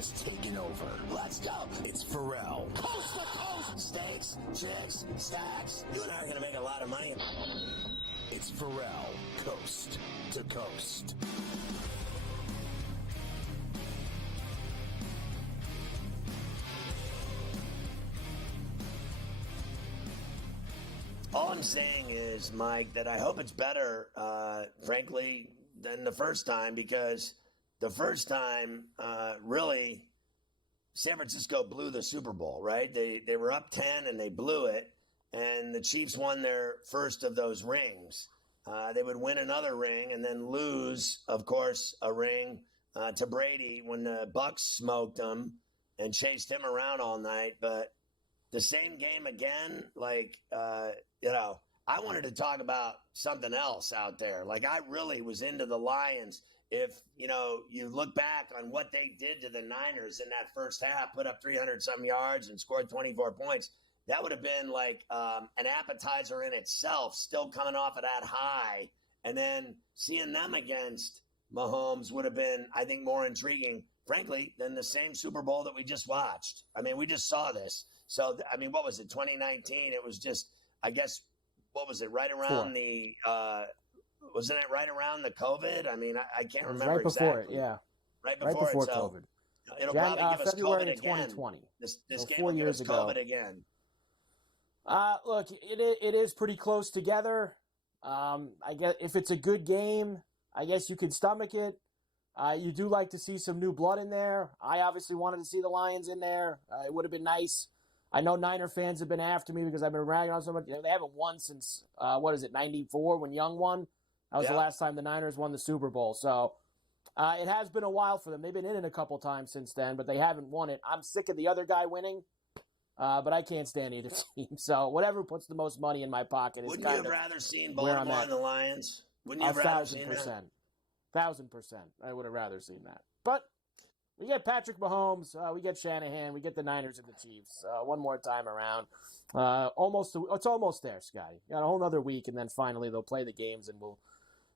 has taken over. Let's go. It's Ferrall. Coast to coast. Steaks, chicks, stacks. You and I are going to make a lot of money. It's Ferrall, coast to coast. All I'm saying is, Mike, that I hope it's better, frankly, than the first time, because the first time, really, San Francisco blew the Super Bowl, right? They were up 10 and they blew it, and the Chiefs won their first of those rings. They would win another ring and then lose, of course, a ring to Brady when the Bucs smoked him and chased him around all night. But the same game again, I wanted to talk about something else out there. Like, I really was into the Lions. If, you look back on what they did to the Niners in that first half, put up 300-some yards and scored 24 points, that would have been like an appetizer in itself, still coming off of that high. And then seeing them against Mahomes would have been, I think, more intriguing, frankly, than the same Super Bowl that we just watched. I mean, we just saw this. So, what was it, 2019? It was just, I guess, what was it, right around wasn't it right around the COVID? I mean, I can't remember right exactly. Before it, yeah. Right before COVID. So it'll probably give us February COVID again. 2020. This so game 4 will give years us ago. COVID again. Look, it is pretty close together. I guess if it's a good game, I guess you can stomach it. You do like to see some new blood in there. I obviously wanted to see the Lions in there. It would have been nice. I know Niner fans have been after me because I've been ragging on so much. They haven't won since, 94 when Young won? That was the last time the Niners won the Super Bowl. So it has been a while for them. They've been in it a couple times since then, but they haven't won it. I'm sick of the other guy winning, but I can't stand either team. So whatever puts the most money in my pocket is Wouldn't you have rather seen Baltimore and the Lions? Wouldn't you have rather seen that? 1,000%. I would have rather seen that. But we get Patrick Mahomes, we get Shanahan, we get the Niners and the Chiefs one more time around. It's almost there, Scotty. Got a whole other week, and then finally they'll play the games, and we'll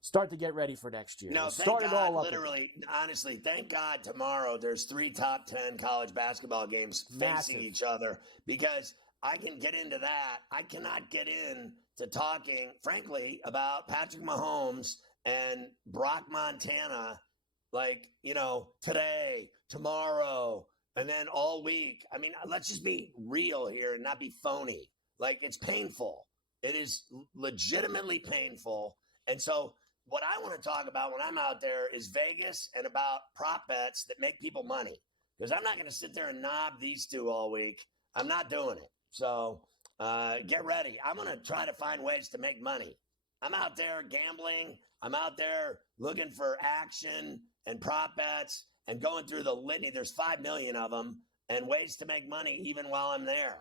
start to get ready for next year. No, thank God, literally, honestly, thank God tomorrow there's 3 top 10 college basketball games facing each other, because I can get into that. I cannot get into talking, frankly, about Patrick Mahomes and Brock Montana, today, tomorrow, and then all week. I mean, let's just be real here and not be phony. It's painful. It is legitimately painful. And so what I want to talk about when I'm out there is Vegas and about prop bets that make people money. Because I'm not going to sit there and knob these two all week. I'm not doing it. So get ready. I'm going to try to find ways to make money. I'm out there gambling. I'm out there looking for action and prop bets and going through the litany. There's 5 million of them, and ways to make money even while I'm there.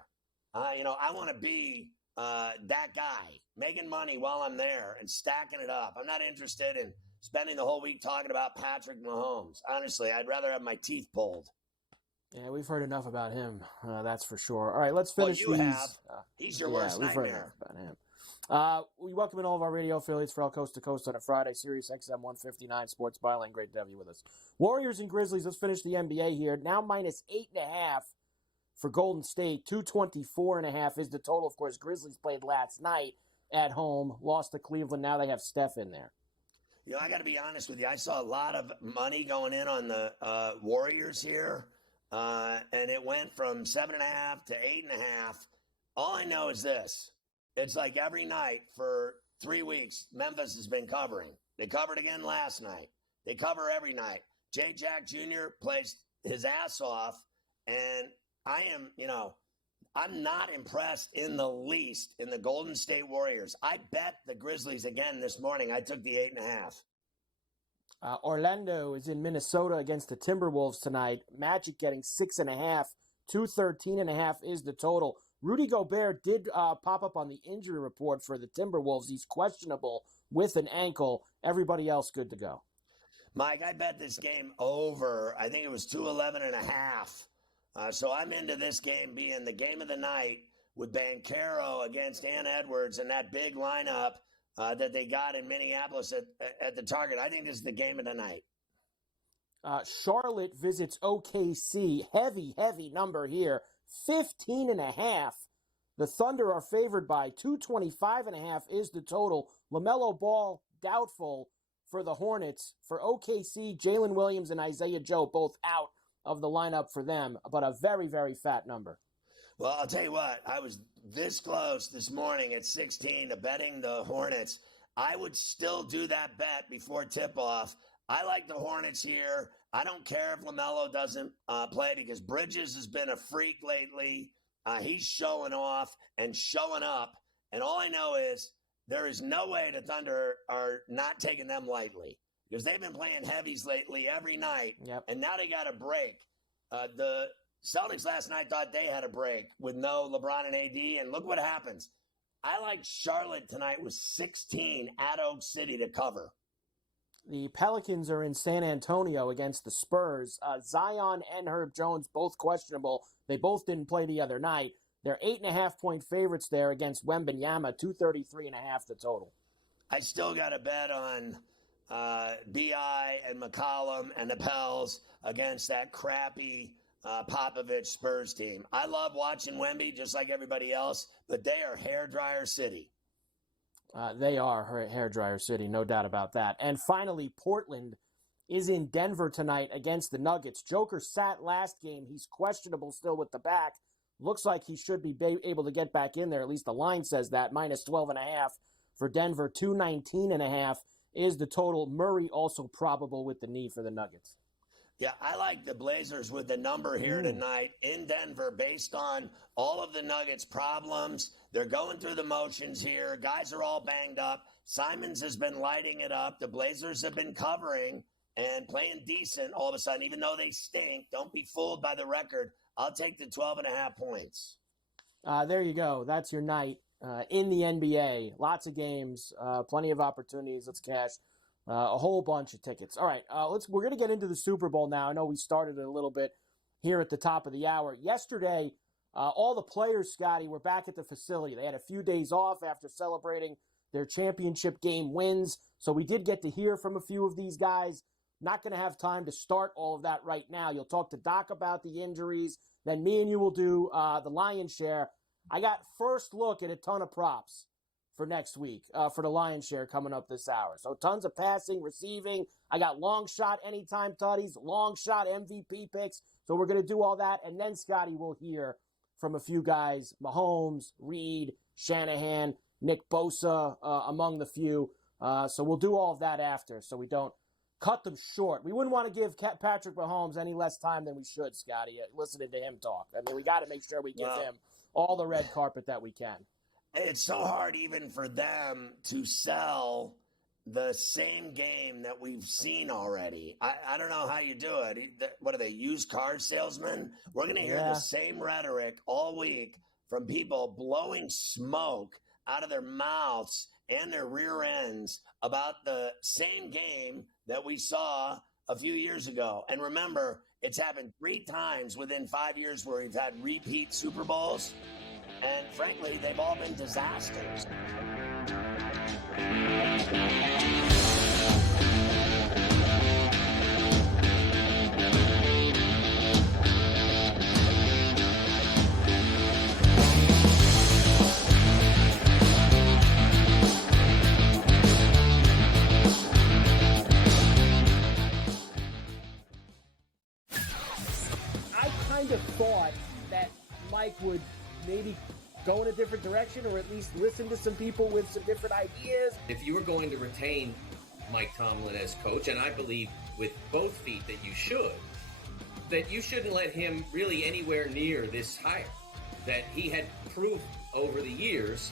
I want to be that guy making money while I'm there and stacking it up. I'm not interested in spending the whole week talking about Patrick Mahomes. Honestly, I'd rather have my teeth pulled. Yeah, we've heard enough about him. That's for sure. All right, let's finish these. Have. He's your worst nightmare. Heard enough about him. We welcome in all of our radio affiliates for El Coast to Coast on a Friday. Sirius XM 159 Sports Byline. Great to have you with us. Warriors and Grizzlies. Let's finish the NBA here. Now minus 8.5 for Golden State. 224.5 is the total. Of course, Grizzlies played last night at home. Lost to Cleveland. Now they have Steph in there. I got to be honest with you. I saw a lot of money going in on the Warriors here. And it went from 7.5 to 8.5. All I know is this. It's like every night for 3 weeks, Memphis has been covering. They covered again last night. They cover every night. J. Jack Jr. plays his ass off, and I'm not impressed in the least in the Golden State Warriors. I bet the Grizzlies again this morning. I took the 8.5. Orlando is in Minnesota against the Timberwolves tonight. Magic getting 6.5. 213.5 is the total. Rudy Gobert did pop up on the injury report for the Timberwolves. He's questionable with an ankle. Everybody else good to go. Mike, I bet this game over. I think it was 211.5. So I'm into this game being the game of the night with Banchero against Ann Edwards and that big lineup that they got in Minneapolis at the Target. I think this is the game of the night. Charlotte visits OKC. Heavy number here. 15.5. The Thunder are favored by 225.5 is the total. LaMelo Ball doubtful for the Hornets. For OKC, Jalen Williams and Isaiah Joe both out of the lineup for them, but a very fat number. Well, I'll tell you what, I was this close this morning at 16 to betting the Hornets. I would still do that bet before tip-off. I like the Hornets here. I don't care if LaMelo doesn't play because Bridges has been a freak lately. He's showing off and showing up. And all I know is there is no way the Thunder are not taking them lightly because they've been playing heavies lately every night. Yep. And now they got a break. The Celtics last night thought they had a break with no LeBron and AD, and look what happens. I like Charlotte tonight with 16 at Oak City to cover. The Pelicans are in San Antonio against the Spurs. Zion and Herb Jones, both questionable. They both didn't play the other night. They're 8.5-point favorites there against Wembanyama, 233.5 the total. I still got a bet on B.I. and McCollum and the Pels against that crappy Popovich Spurs team. I love watching Wemby just like everybody else, but they are hairdryer city. They are hairdryer city, no doubt about that. And finally, Portland is in Denver tonight against the Nuggets. Joker sat last game. He's questionable still with the back. Looks like he should be able to get back in there. At least the line says that. Minus 12.5 for Denver. 219.5 is the total. Murray also probable with the knee for the Nuggets. Yeah, I like the Blazers with the number here tonight in Denver based on all of the Nuggets' problems. They're going through the motions here. Guys are all banged up. Simons has been lighting it up. The Blazers have been covering and playing decent all of a sudden, even though they stink. Don't be fooled by the record. I'll take the 12.5 points. There you go. That's your night in the NBA. Lots of games, plenty of opportunities. Let's cash a whole bunch of tickets. All right, we're going to get into the Super Bowl now. I know we started it a little bit here at the top of the hour. Yesterday, all the players, Scotty, were back at the facility. They had a few days off after celebrating their championship game wins. So we did get to hear from a few of these guys. Not going to have time to start all of that right now. You'll talk to Doc about the injuries. Then me and you will do the lion's share. I got first look at a ton of props for next week for the lion's share coming up this hour. So tons of passing, receiving. I got long shot anytime tutties, long shot MVP picks. So we're going to do all that. And then, Scotty, will hear from a few guys, Mahomes, Reed, Shanahan, Nick Bosa, among the few. So we'll do all of that after so we don't cut them short. We wouldn't want to give Patrick Mahomes any less time than we should, Scotty, listening to him talk. I mean, we got to make sure we give him all the red carpet that we can. It's so hard even for them to sell the same game that we've seen already. I don't know how you do it. What are they, used car salesmen? We're going to hear the same rhetoric all week from people blowing smoke out of their mouths and their rear ends about the same game that we saw a few years ago. And remember, it's happened 3 times within 5 years where we've had repeat Super Bowls. And frankly, they've all been disasters. I kind of thought that Mike would maybe go in a different direction or at least listen to some people with some different ideas. If you were going to retain Mike Tomlin as coach, and I believe with both feet that you should, that you shouldn't let him really anywhere near this hire. That he had proved over the years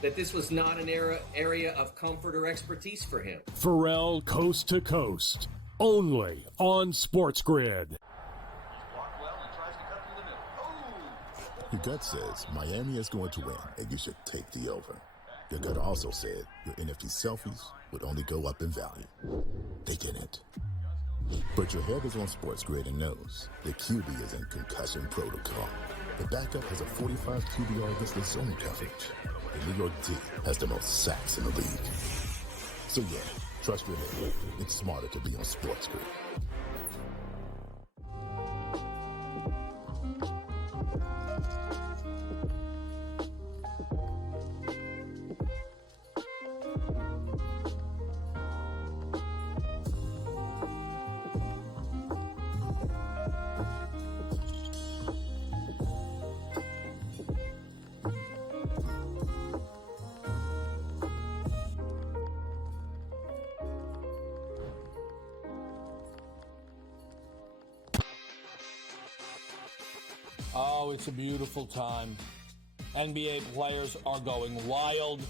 that this was not an area of comfort or expertise for him. Ferrall Coast to Coast, only on SportsGrid. Your gut says Miami is going to win, and you should take the over. Your gut also said your NFT selfies would only go up in value. They didn't. But your head is on SportsGrid and knows the QB is in concussion protocol. The backup has a 45 QBR against the zone coverage. The New York D has the most sacks in the league. So yeah, trust your head. It's smarter to be on SportsGrid. Oh, it's a beautiful time. NBA players are going wild.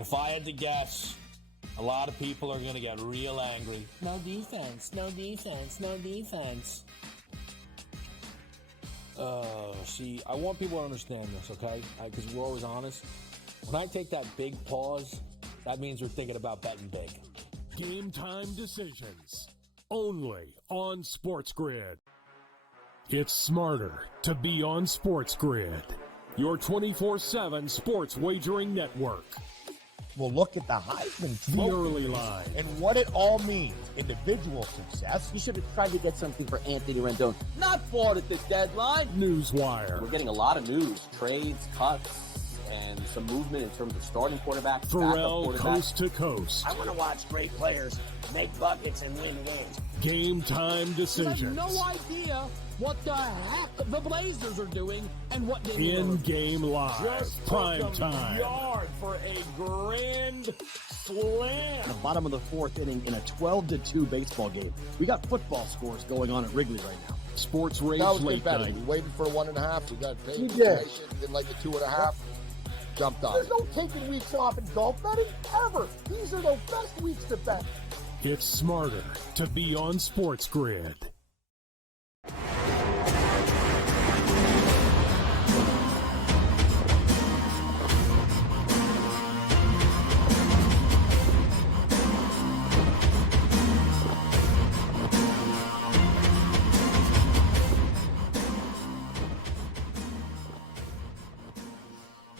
If I had to guess, a lot of people are going to get real angry. No defense, no defense, no defense. See, I want people to understand this, okay? Because we're always honest. When I take that big pause, that means we're thinking about betting big. Game time decisions. Only on SportsGrid. It's smarter to be on SportsGrid. Your 24/7 sports wagering network. Well, look at the Heisman The Trophy early line. and what it all means. Individual success. You should have tried to get something for Anthony Rendon. Not bought at the deadline. Newswire. We're getting a lot of news, trades, cuts, and some movement in terms of starting quarterbacks, Ferrall backup quarterbacks. coast to coast. I want to watch great players make buckets and win games. Game time decisions. You have no idea what the heck the Blazers are doing and what they In-game live. Just Prime took them time. yard for a grand slam. The bottom of the fourth inning in a 12-2 baseball game. We got football scores going on at Wrigley right now. Sports Rage That was Late competitive. Night. We waited for a 1.5. We got paid We for did. information. Didn't like the 2.5. Jumped on There's it. no taking weeks off in golf betting ever. These are the best weeks to bet. It's smarter to be on SportsGrid.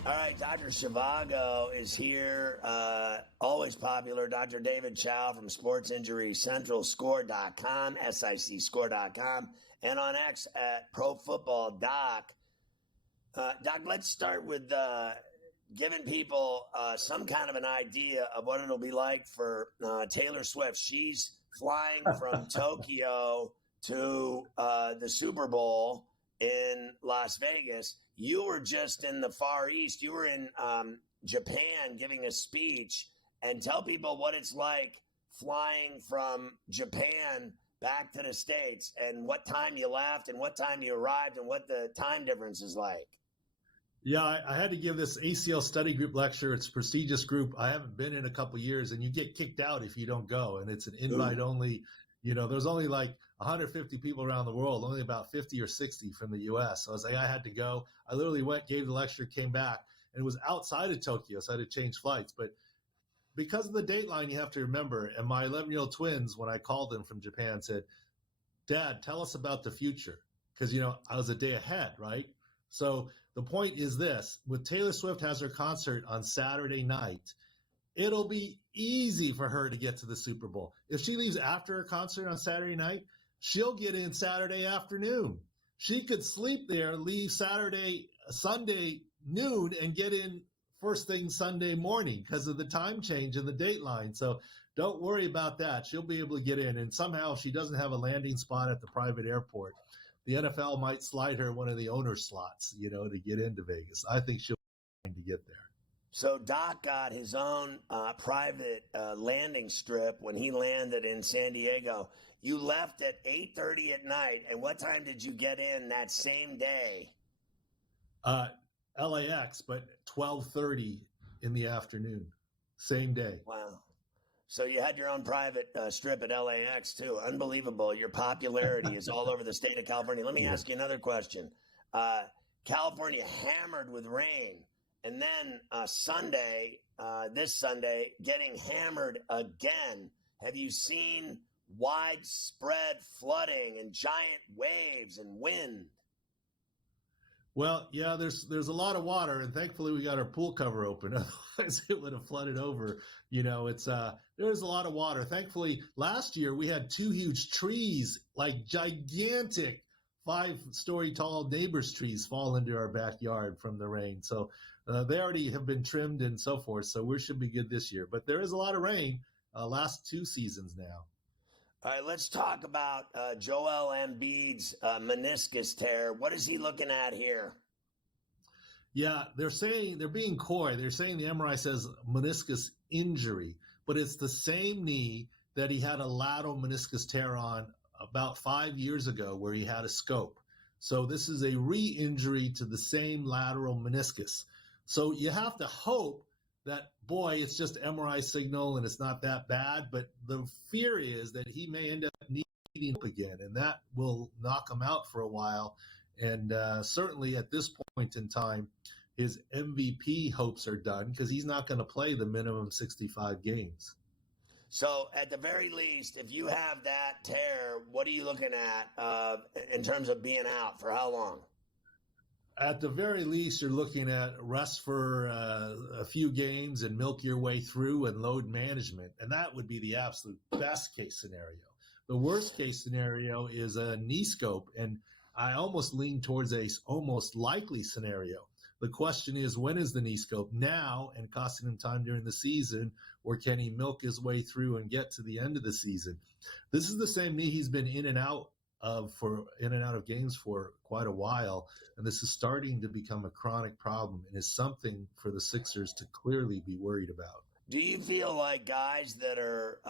All right, Dr. Zhivago is here. Always popular. Dr. David Chow from Sports Injury Central, score.com, SICscore.com, and on X at Pro Football Doc. Doc, let's start with giving people some kind of an idea of what it'll be like for Taylor Swift. She's flying from Tokyo to the Super Bowl in Las Vegas. You were just in the Far East. You were in Japan giving a speech. And tell people what it's like flying from Japan back to the States and what time you left and what time you arrived and what the time difference is like. Yeah, I had to give this ACL study group lecture. It's a prestigious group. I haven't been in a couple of years, and you get kicked out if you don't go. And it's an invite only. You know, there's only like 150 people around the world, only about 50 or 60 from the U.S. So I was like, I had to go. I literally went, gave the lecture, came back, and it was outside of Tokyo, so I had to change flights. But because of the dateline, you have to remember, and my 11-year-old twins, when I called them from Japan, said, Dad, tell us about the future. Because, you know, I was a day ahead, right? So the point is this. When Taylor Swift has her concert on Saturday night, it'll be easy for her to get to the Super Bowl. If she leaves after her concert on Saturday night, she'll get in Saturday afternoon. She could sleep there, leave Sunday noon, and get in first thing Sunday morning because of the time change and the dateline. So don't worry about that. She'll be able to get in. And somehow if she doesn't have a landing spot at the private airport, the NFL might slide her one of the owner slots, you know, to get into Vegas. I think she'll be able to get there. So Doc got his own private landing strip when he landed in San Diego. You left at 8:30 at night, and what time did you get in that same day? LAX, but 12:30 in the afternoon, same day. Wow. So you had your own private strip at LAX, too. Unbelievable. Your popularity is all over the state of California. Let me ask you another question. California hammered with rain. And then Sunday, this Sunday, getting hammered again. Have you seen widespread flooding and giant waves and wind? Well, yeah, there's a lot of water, and thankfully we got our pool cover open. Otherwise, it would have flooded over. You know, it's there's a lot of water. Thankfully, last year we had 2 huge trees, like gigantic 5-story tall neighbors' trees, fall into our backyard from the rain. So they already have been trimmed and so forth. So we should be good this year. But there is a lot of rain last 2 seasons now. All right, let's talk about Joel Embiid's meniscus tear. What is he looking at here? Yeah, they're being coy. They're saying the MRI says meniscus injury, but it's the same knee that he had a lateral meniscus tear on about 5 years ago where he had a scope. So this is a re-injury to the same lateral meniscus. So you have to hope that, boy, it's just MRI signal and it's not that bad. But the fear is that he may end up needing up again, and that will knock him out for a while. And certainly at this point in time, his MVP hopes are done because he's not going to play the minimum 65 games. So at the very least, if you have that tear, what are you looking at in terms of being out for how long? At the very least, you're looking at rest for a few games and milk your way through and load management. And that would be the absolute best case scenario. The worst case scenario is a knee scope. And I almost lean towards a almost likely scenario. The question is, when is the knee scope? Now and costing him time during the season, or can he milk his way through and get to the end of the season? This is the same knee he's been in and out of games for quite a while, and this is starting to become a chronic problem and is something for the Sixers to clearly be worried about. Do you feel like guys that are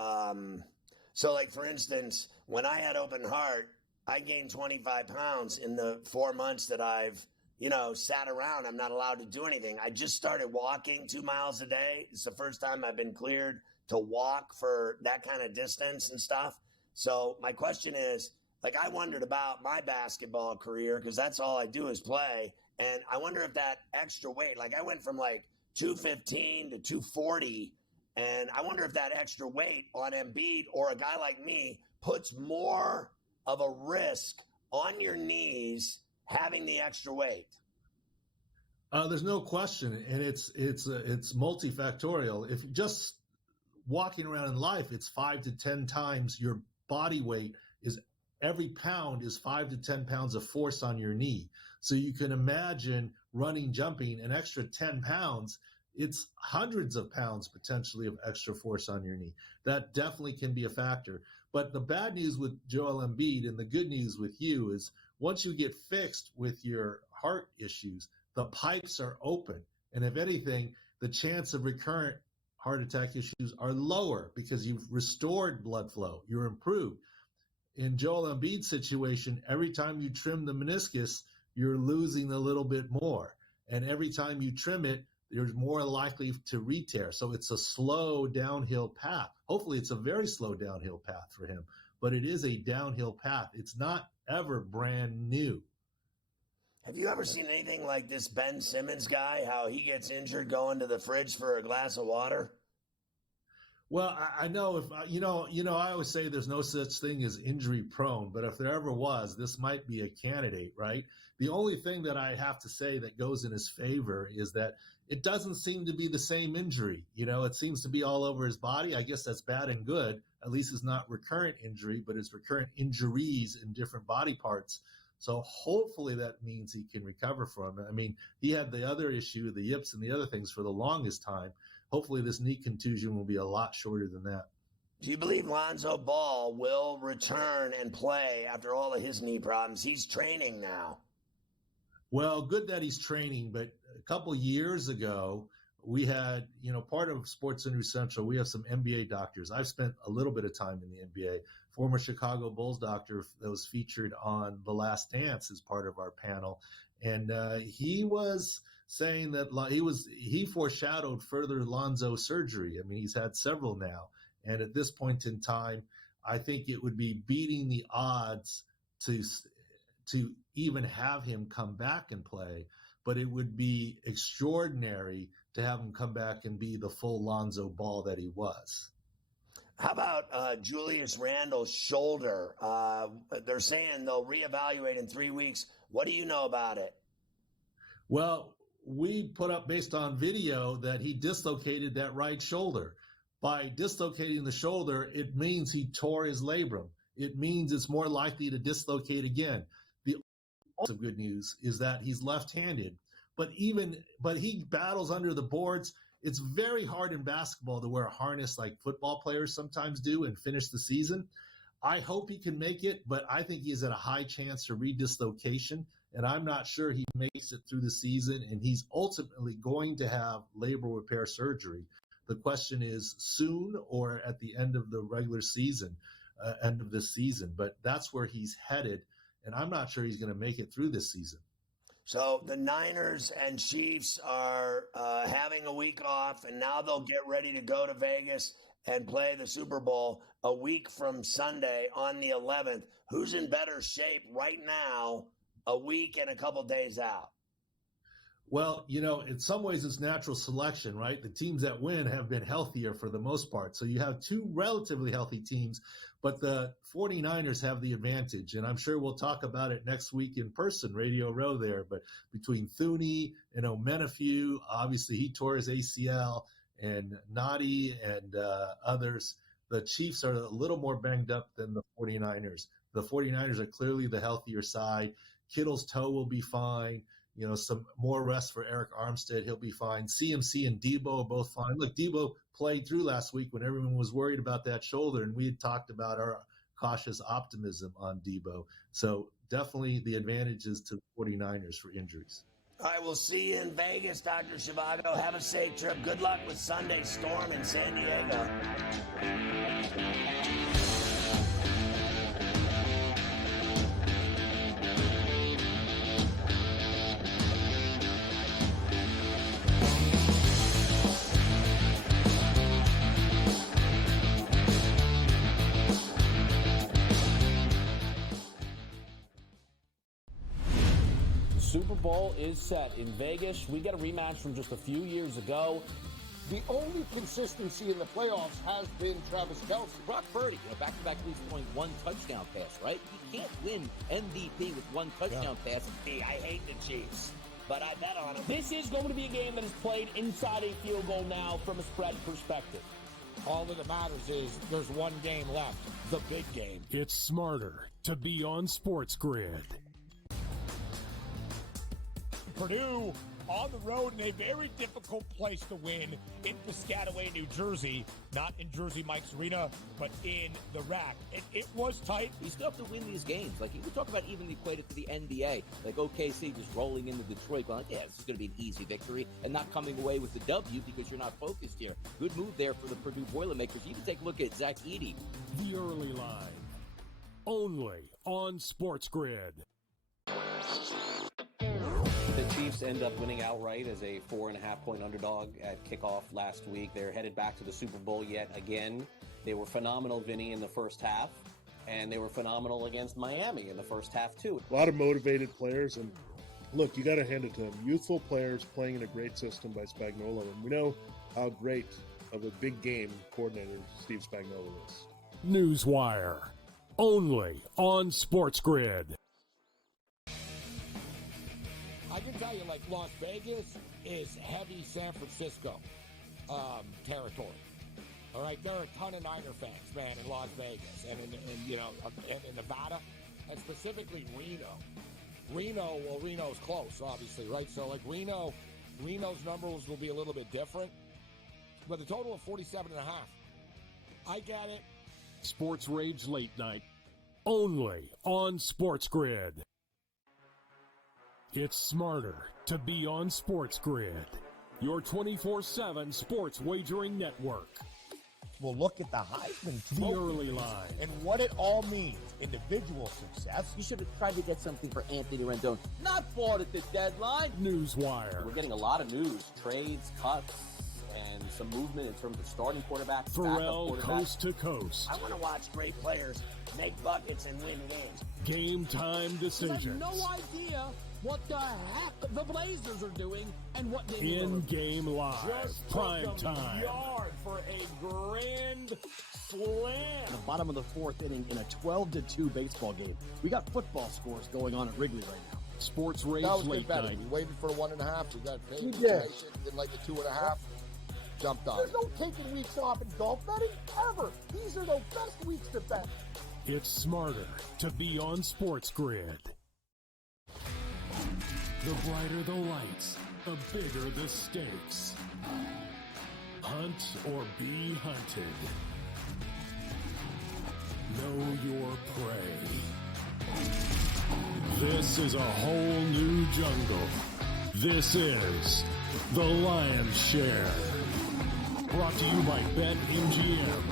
so like, for instance, when I had open heart, I gained 25 pounds in the 4 months that I've sat around. I'm not allowed to do anything. I just started walking 2 miles a day. It's the first time I've been cleared to walk for that kind of distance and stuff. So my question is, like, I wondered about my basketball career because that's all I do is play. And I wonder if that extra weight, like I went from like 215 to 240. And I wonder if that extra weight on Embiid or a guy like me puts more of a risk on your knees having the extra weight. There's no question. And it's multifactorial. If just walking around in life, it's 5 to 10 times your body weight is every pound is 5 to 10 pounds of force on your knee. So you can imagine running, jumping an extra 10 pounds. It's hundreds of pounds potentially of extra force on your knee. That definitely can be a factor. But the bad news with Joel Embiid and the good news with you is once you get fixed with your heart issues, the pipes are open. And if anything, the chance of recurrent heart attack issues are lower because you've restored blood flow. You're improved. In Joel Embiid's situation, every time you trim the meniscus, you're losing a little bit more. And every time you trim it, you're more likely to re-tear. So it's a slow downhill path. Hopefully it's a very slow downhill path for him, but it is a downhill path. It's not ever brand new. Have you ever seen anything like this Ben Simmons guy, how he gets injured going to the fridge for a glass of water? Well, I know if I always say there's no such thing as injury prone, but if there ever was, this might be a candidate, right? The only thing that I have to say that goes in his favor is that it doesn't seem to be the same injury. It seems to be all over his body. I guess that's bad and good. At least it's not recurrent injury, but it's recurrent injuries in different body parts. So hopefully that means he can recover from it. I mean, he had the other issue, the yips and the other things for the longest time. Hopefully this knee contusion will be a lot shorter than that. Do you believe Lonzo Ball will return and play after all of his knee problems? He's training now. Well, good that he's training, but a couple years ago, we had, part of Sports News Central, we have some NBA doctors. I've spent a little bit of time in the NBA. Former Chicago Bulls doctor that was featured on The Last Dance as part of our panel. And he was saying that he foreshadowed further Lonzo surgery. I mean, he's had several now. And at this point in time, I think it would be beating the odds to even have him come back and play, but it would be extraordinary to have him come back and be the full Lonzo Ball that he was. How about Julius Randle's shoulder? They're saying they'll reevaluate in 3 weeks. What do you know about it? Well, we put up based on video that he dislocated that right shoulder. By dislocating the shoulder, it means he tore his labrum. It means it's more likely to dislocate again. The also good news is that he's left-handed, but he battles under the boards. It's very hard in basketball to wear a harness like football players sometimes do and finish the season. I hope he can make it, but I think he's at a high chance for redislocation, and I'm not sure he makes it through the season, and he's ultimately going to have labral repair surgery. The question is soon or at the end of the regular season, end of this season, but that's where he's headed. and I'm not sure he's going to make it through this season. So the Niners and Chiefs are having a week off, and now they'll get ready to go to Vegas and play the Super Bowl a week from Sunday on the 11th. Who's in better shape right now, a week and a couple days out? Well, in some ways it's natural selection, right? The teams that win have been healthier for the most part. So you have two relatively healthy teams, but the 49ers have the advantage. And I'm sure we'll talk about it next week in person, Radio Row there. But between Thuney and Omenifew, obviously he tore his ACL, and Nadi and others, the Chiefs are a little more banged up than the 49ers. The 49ers are clearly the healthier side. Kittle's toe will be fine. Some more rest for Eric Armstead. He'll be fine. CMC and Debo are both fine. Look, Debo played through last week when everyone was worried about that shoulder, and we had talked about our cautious optimism on Debo. So definitely the advantages to the 49ers for injuries. All right, we'll see you in Vegas, Dr. Zhivago. Have a safe trip. Good luck with Sunday's storm in San Diego. Super Bowl is set in Vegas. We get a rematch from just a few years ago. The only consistency in the playoffs has been Travis Kelce. Brock Purdy, back-to-back weeks throwing one touchdown pass, right? You can't win MVP with one touchdown pass. I hate the Chiefs, but I bet on them. This is going to be a game that is played inside a field goal now from a spread perspective. All that matters is there's one game left, the big game. It's smarter to be on SportsGrid. Purdue on the road in a very difficult place to win in Piscataway, New Jersey. Not in Jersey Mike's Arena, but in the rack. It was tight. You still have to win these games. Like, you can talk about even equate it to the NBA. Like OKC just rolling into Detroit, going, yeah, this is going to be an easy victory, and not coming away with the W because you're not focused here. Good move there for the Purdue Boilermakers. You can take a look at Zach Edey. The early line, only on SportsGrid. The Chiefs end up winning outright as a 4.5-point underdog at kickoff last week. They're headed back to the Super Bowl yet again. They were phenomenal, Vinny, in the first half, and they were phenomenal against Miami in the first half, too. A lot of motivated players, and look, you got to hand it to them. Youthful players playing in a great system by Spagnuolo, and we know how great of a big game coordinator Steve Spagnuolo is. Newswire, only on SportsGrid. I can tell you, like, Las Vegas is heavy San Francisco territory. All right, there are a ton of Niner fans, man, in Las Vegas and in Nevada, and specifically Reno. Well, Reno's close, obviously, right? So, like, Reno's numbers will be a little bit different, but the total of 47.5. I get it. Sports Rage Late Night, only on SportsGrid. It's smarter to be on SportsGrid, your 24/7 sports wagering network. We'll look at the Heisman The Trophy early line and what it all means. Individual success. You should have tried to get something for Anthony Rendon. Not bought at the deadline. Newswire. We're getting a lot of news, trades, cuts, and some movement in terms of starting quarterbacks, Ferrall, backup quarterbacks. coast to coast. I want to watch great players make buckets and win games. Game time decisions. I have no idea what the heck the Blazers are doing and what they do. In-game live, Just prime took them time. yard for a grand slam. The bottom of the fourth inning in a 12-2 baseball game. We got football scores going on at Wrigley right now. Sports Rage That was Late good betting. Night. We waited for 1.5. We got paid. We did. Didn't like the 2.5. Jumped on. There's no taking weeks off in golf betting ever. These are the best weeks to bet. It's smarter to be on SportsGrid. The brighter the lights, the bigger the stakes. Hunt or be hunted. Know your prey. This is a whole new jungle. This is The Lion's Share. Brought to you by BetMGM.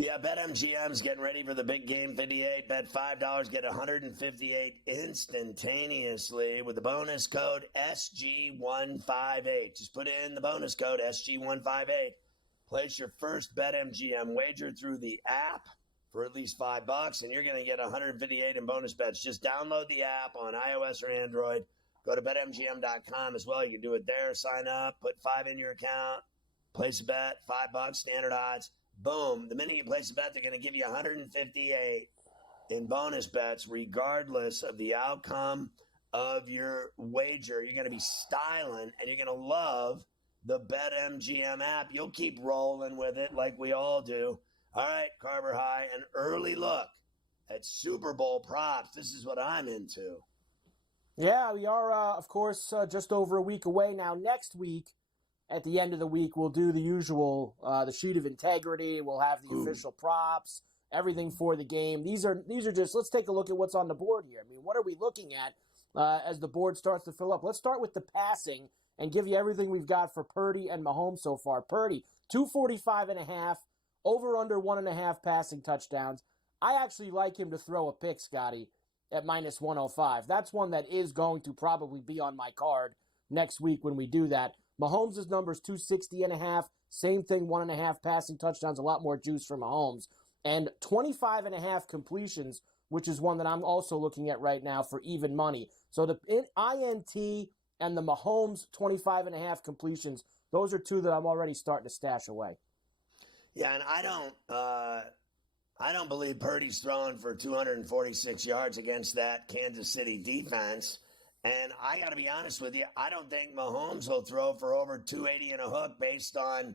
Yeah, BetMGM's getting ready for the big game 58. Bet $5, get 158 instantaneously with the bonus code SG158. Just put in the bonus code SG158. Place your first BetMGM wager through the app for at least $5, and you're going to get 158 in bonus bets. Just download the app on iOS or Android. Go to BetMGM.com as well. You can do it there. Sign up, put $5 in your account, place a bet, $5, standard odds. Boom. The minute you place a bet, they're going to give you 158 in bonus bets, regardless of the outcome of your wager. You're going to be styling, and you're going to love the BetMGM app. You'll keep rolling with it like we all do. All right, Carver High, an early look at Super Bowl props. This is what I'm into. Yeah, we are, of course, just over a week away now. Next week, at the end of the week, we'll do the usual, the sheet of integrity. We'll have the official props, everything for the game. These are just, let's take a look at what's on the board here. I mean, what are we looking at as the board starts to fill up? Let's start with the passing and give you everything we've got for Purdy and Mahomes so far. Purdy, 245.5, over under 1.5 passing touchdowns. I actually like him to throw a pick, Scotty, at minus 105. That's one that is going to probably be on my card next week when we do that. Mahomes' number is 260.5. Same thing, 1.5 passing touchdowns, a lot more juice for Mahomes. And 25.5 completions, which is one that I'm also looking at right now for even money. So the INT and the Mahomes 25.5 completions, those are two that I'm already starting to stash away. Yeah, and I don't believe Purdy's throwing for 246 yards against that Kansas City defense. And I got to be honest with you, I don't think Mahomes will throw for over 280 and a hook based on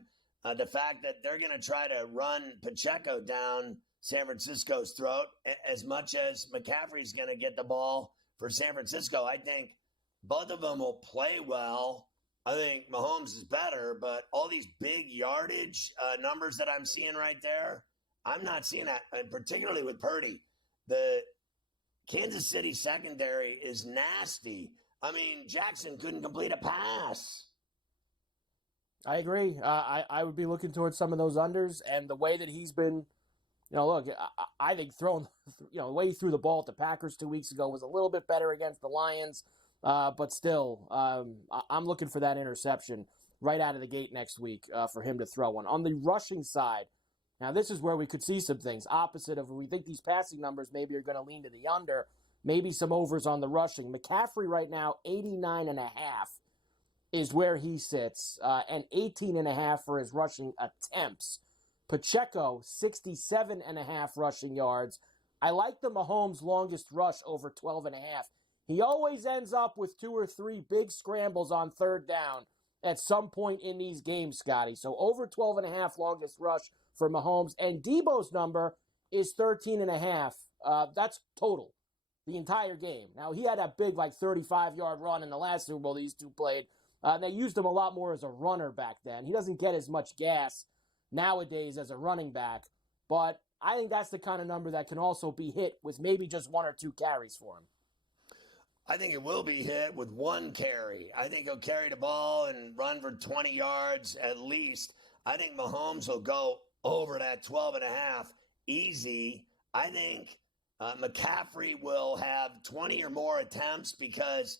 the fact that they're going to try to run Pacheco down San Francisco's throat as much as McCaffrey's going to get the ball for San Francisco. I think both of them will play well. I think Mahomes is better, but all these big yardage numbers that I'm seeing right there, I'm not seeing that, and particularly with Purdy. The Kansas City secondary is nasty. I mean, Jackson couldn't complete a pass. I agree. I would be looking towards some of those unders, and the way that he's been, look, I think throwing, the way he threw the ball at the Packers 2 weeks ago was a little bit better against the Lions, but still, I'm looking for that interception right out of the gate next week for him to throw one. On the rushing side, now, this is where we could see some things. Opposite of we think these passing numbers maybe are going to lean to the under, maybe some overs on the rushing. McCaffrey right now, 89.5 is where he sits, and 18.5 for his rushing attempts. Pacheco, 67.5 rushing yards. I like the Mahomes longest rush over 12.5. He always ends up with 2 or 3 big scrambles on third down at some point in these games, Scotty. So over 12.5 longest rush for Mahomes. And Debo's number is 13.5. That's total, the entire game. Now, he had a big, 35-yard run in the last Super Bowl these two played. They used him a lot more as a runner back then. He doesn't get as much gas nowadays as a running back. But I think that's the kind of number that can also be hit with maybe just 1 or 2 carries for him. I think it will be hit with 1 carry. I think he'll carry the ball and run for 20 yards at least. I think Mahomes will go over that 12.5 easy. I think McCaffrey will have 20 or more attempts because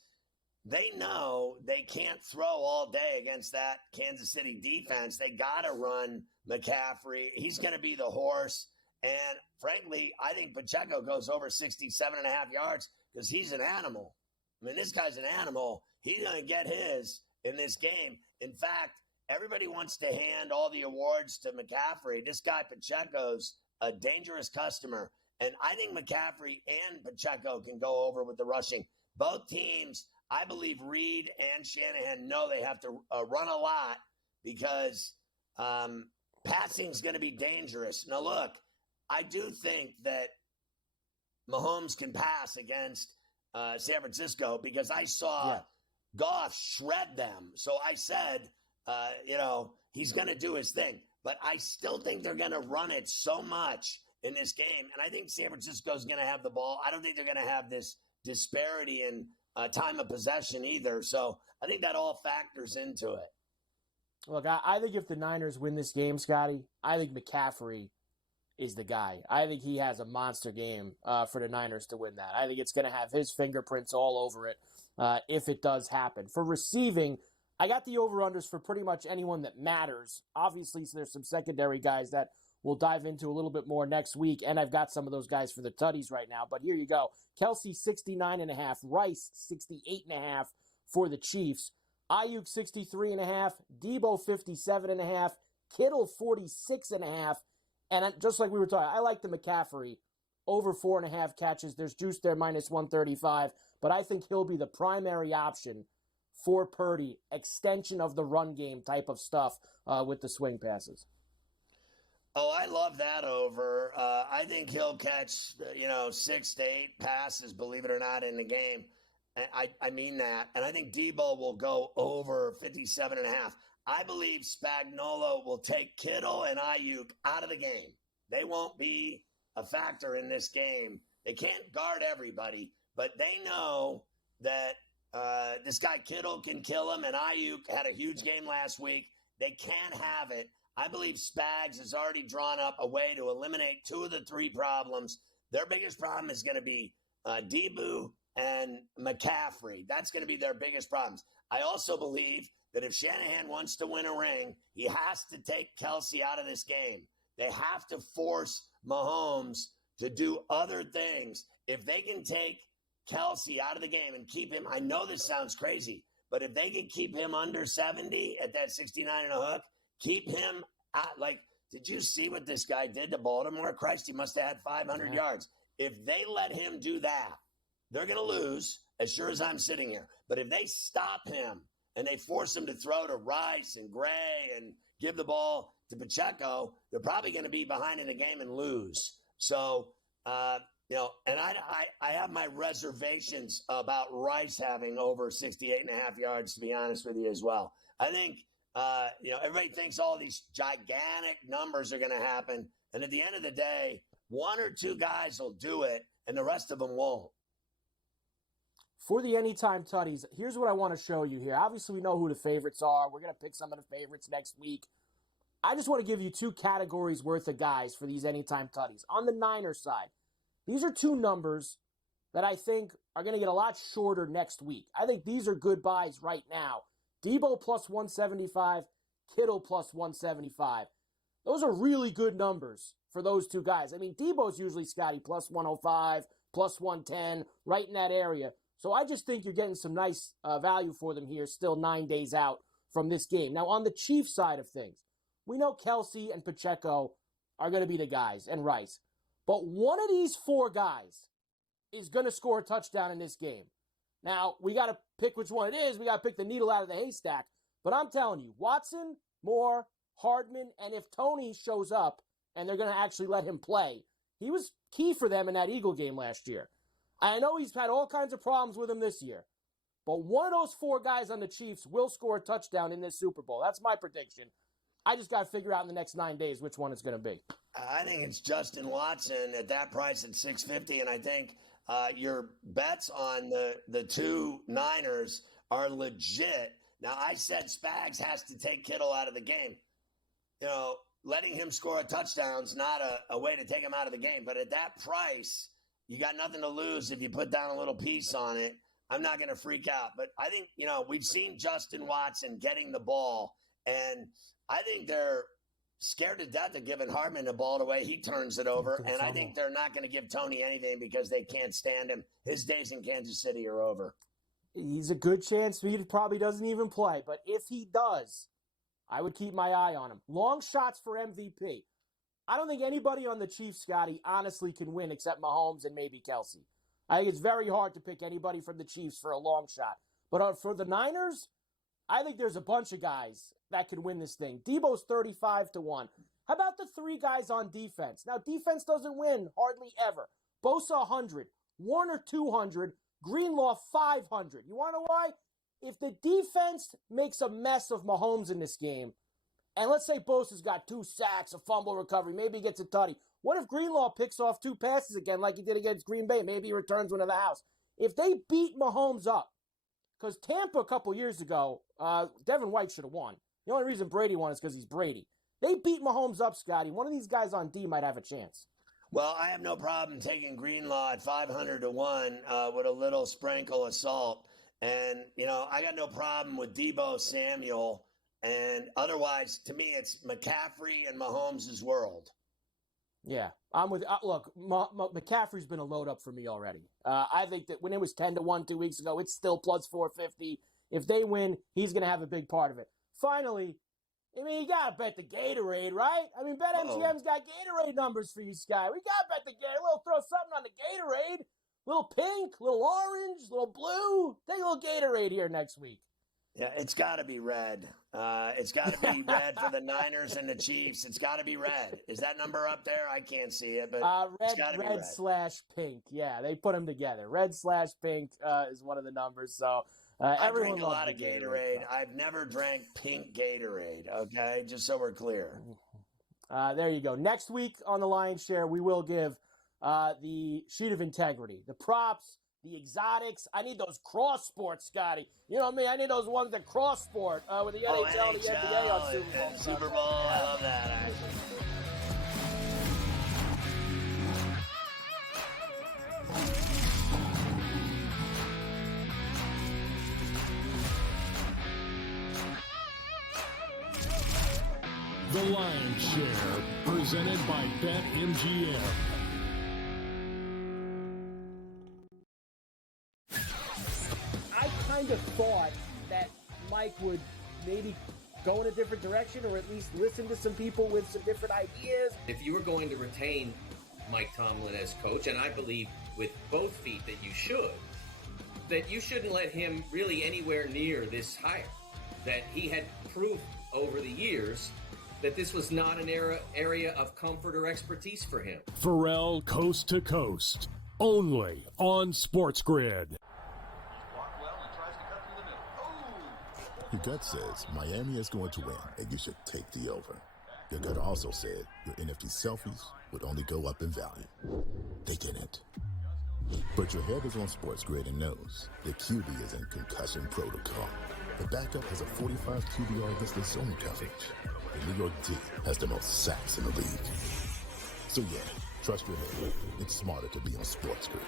they know they can't throw all day against that Kansas City defense. They got to run McCaffrey. He's going to be the horse. And frankly, I think Pacheco goes over 67.5 yards because he's an animal. I mean, this guy's an animal. He's going to get his in this game. In fact, everybody wants to hand all the awards to McCaffrey. This guy, Pacheco's a dangerous customer. And I think McCaffrey and Pacheco can go over with the rushing. Both teams, I believe Reed and Shanahan know they have to run a lot because passing's going to be dangerous. Now, look, I do think that Mahomes can pass against San Francisco because I saw Goff shred them. So I said, he's going to do his thing. But I still think they're going to run it so much in this game. And I think San Francisco's going to have the ball. I don't think they're going to have this disparity in time of possession either. So I think that all factors into it. Look, I think if the Niners win this game, Scotty, I think McCaffrey is the guy. I think he has a monster game for the Niners to win that. I think it's going to have his fingerprints all over it if it does happen. For receiving, I got the over-unders for pretty much anyone that matters. Obviously, so there's some secondary guys that we'll dive into a little bit more next week, and I've got some of those guys for the tutties right now. But here you go. Kelsey, 69.5. Rice, 68.5 for the Chiefs. Ayuk, 63.5. Debo, 57.5. Kittle, 46.5. And just like we were talking, I like the McCaffrey over 4.5 catches. There's juice there, minus 135. But I think he'll be the primary option for Purdy. Extension of the run game type of stuff with the swing passes. Oh, I love that over. I think he'll catch, 6 to 8 passes, believe it or not, in the game. And I mean that. And I think Debo will go over 57.5. I believe Spagnuolo will take Kittle and Ayuk out of the game. They won't be a factor in this game. They can't guard everybody, but they know that this guy Kittle can kill him, and Ayuk had a huge game last week. They can't have it. I believe Spags has already drawn up a way to eliminate 2 of the 3 problems. Their biggest problem is going to be Debo and McCaffrey. That's going to be their biggest problems. I also believe that if Shanahan wants to win a ring, he has to take Kelsey out of this game. They have to force Mahomes to do other things. If they can take Kelsey out of the game and keep him, I know this sounds crazy, but if they can keep him under 70 at that 69 and a hook, keep him out. Like, did you see what this guy did to Baltimore? Christ, he must have had 500 yards. If they let him do that, they're going to lose, as sure as I'm sitting here. But if they stop him and they force him to throw to Rice and Gray and give the ball to Pacheco, they're probably going to be behind in the game and lose. So, and I have my reservations about Rice having over 68.5 yards, to be honest with you, as well. I think, everybody thinks all these gigantic numbers are going to happen. And at the end of the day, 1 or 2 guys will do it, and the rest of them won't. For the Anytime Tutties, here's what I want to show you here. Obviously, we know who the favorites are. We're going to pick some of the favorites next week. I just want to give you 2 categories worth of guys for these Anytime Tutties. On the Niners side, these are 2 numbers that I think are going to get a lot shorter next week. I think these are good buys right now. Debo plus 175, Kittle plus 175. Those are really good numbers for those 2 guys. I mean, Debo's usually, Scotty, plus 105, plus 110, right in that area. So I just think you're getting some nice value for them here, still 9 days out from this game. Now, on the Chiefs side of things, we know Kelsey and Pacheco are going to be the guys, and Rice. But one of these 4 guys is going to score a touchdown in this game. Now, we got to pick which one it is. We got to pick the needle out of the haystack. But I'm telling you, Watson, Moore, Hardman, and if Tony shows up and they're going to actually let him play, he was key for them in that Eagle game last year. I know he's had all kinds of problems with him this year. But one of those 4 guys on the Chiefs will score a touchdown in this Super Bowl. That's my prediction. I just got to figure out in the next 9 days which one it's going to be. I think it's Justin Watson at that price at $650, and I think your bets on the 2 Niners are legit. Now, I said Spags has to take Kittle out of the game. Letting him score a touchdown's not a way to take him out of the game. But at that price, you got nothing to lose if you put down a little piece on it. I'm not going to freak out. But I think, we've seen Justin Watson getting the ball, and I think they're scared to death of giving Hardman the ball away. He turns it over, and I think they're not going to give Tony anything because they can't stand him. His days in Kansas City are over. He's a good chance he probably doesn't even play. But if he does, I would keep my eye on him. Long shots for MVP. I don't think anybody on the Chiefs, Scotty, honestly can win except Mahomes and maybe Kelsey. I think it's very hard to pick anybody from the Chiefs for a long shot. But for the Niners, I think there's a bunch of guys that can win this thing. Debo's 35-1. How about the 3 guys on defense? Now, defense doesn't win hardly ever. Bosa 100, Warner 200, Greenlaw 500. You want to know why? If the defense makes a mess of Mahomes in this game, and let's say Bosa's got 2 sacks, a fumble recovery, maybe he gets a tutty. What if Greenlaw picks off 2 passes again like he did against Green Bay? Maybe he returns one to the house. If they beat Mahomes up, because Tampa a couple years ago, Devin White should have won. The only reason Brady won is because he's Brady. They beat Mahomes up, Scotty. One of these guys on D might have a chance. Well, I have no problem taking Greenlaw at 500 to 1 with a little sprinkle of salt. And, I got no problem with Debo Samuel. And otherwise, to me, it's McCaffrey and Mahomes' world. Yeah, I'm with. Look, McCaffrey's been a load up for me already. I think that when it was 10 to 1 2 weeks ago, it's still plus 450. If they win, he's going to have a big part of it. Finally, you got to bet the Gatorade, right? BetMGM's got Gatorade numbers for you, Sky. We got to bet the Gatorade. Throw something on the Gatorade. Little pink, little orange, little blue. Take a little Gatorade here next week. Yeah, it's got to be red. It's got to be red for the Niners and the Chiefs. It's got to be red. Is that number up there? I can't see it, but it's got to be red. /pink. Yeah, they put them together. Red/pink is one of the numbers. So I everyone drink a lot of Gatorade. I've never drank pink Gatorade, okay? Just so we're clear. There you go. Next week on the Lion's Share, we will give the sheet of integrity, the props, the exotics. I need those cross sports, Scotty. You know what I mean? I need those ones that cross sport with the NHL, the NBA on Super Bowl. And Super Bowl, I love that, actually. The Lion's Share, presented by BetMGM. I kind of thought that Mike would maybe go in a different direction or at least listen to some people with some different ideas. If you were going to retain Mike Tomlin as coach, and I believe with both feet that you shouldn't let him really anywhere near this hire. That he had proved over the years that this was not an area of comfort or expertise for him. Ferrall Coast to Coast, only on SportsGrid. Your gut says Miami is going to win, and you should take the over. Your gut also said your NFT selfies would only go up in value. They didn't. But your head is on SportsGrid and knows the QB is in concussion protocol. The backup has a 45 QBR against the zone coverage. The New York D has the most sacks in the league. So yeah, trust your head. It's smarter to be on SportsGrid.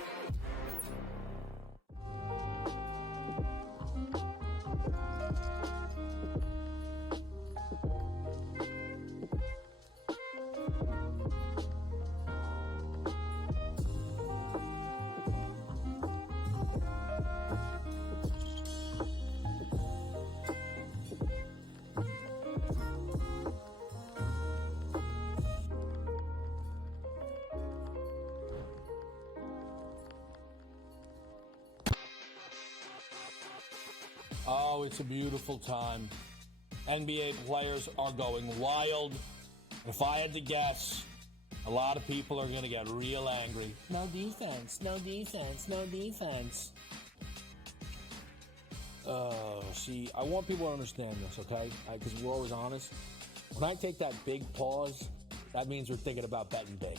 Oh, it's a beautiful time. NBA players are going wild. If I had to guess, a lot of people are going to get real angry. No defense, no defense, no defense. See, I want people to understand this, okay? Because we're always honest. When I take that big pause, that means we're thinking about betting big.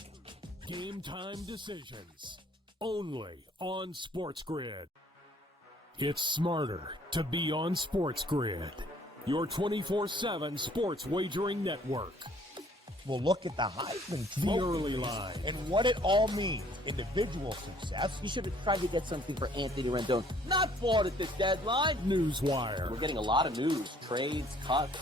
Game time decisions, only on SportsGrid. It's smarter to be on SportsGrid, your 24/7 sports wagering network. Well, look at the Heisman Trophy. The early line. And what it all means. Individual success. You should have tried to get something for Anthony Rendon. Not bought at the deadline. Newswire. We're getting a lot of news. Trades, cuts,